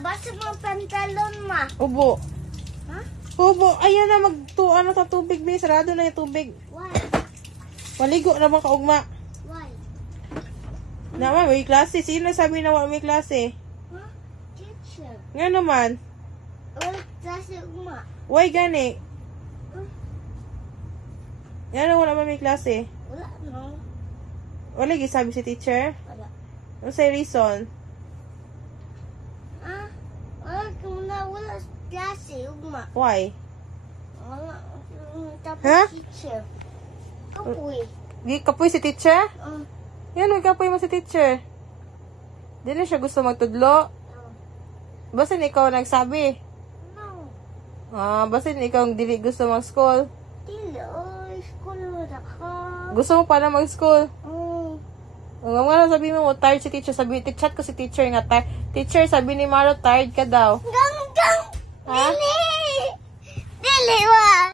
basa mo pantalon ma. Ubo. Ha? Ubo. Ayan na, ano ta tubig, be. Sarado na yung tubig. Why? Maligo naman ka, ugma. Why? Naman, may klase. Sino sabi na wala may klase? Huh? Teacher. Nga naman. Wala klase ma. Why gani? Yan na, wala ba may klase? Wala no. Wala gisabi si teacher? Wala. Ano sa reason? Ah? Wala kung na wala klase ugma. Why? Wala. Tapos Ha? teacher. Kapoy. Di kapoy si teacher? Ah. Yan, may kapoy mo si teacher. Di na siya gusto magtudlo. Basta ikaw nagsabi. No. Basta ikaw ang dili gusto mag-school. Dili. Oh, school wala ka. Gusto mo pala mag-school. Oh. Ang mga sabi mo, tired si teacher. Chat ko si teacher nga, Teacher, sabi ni Maro, tired ka daw.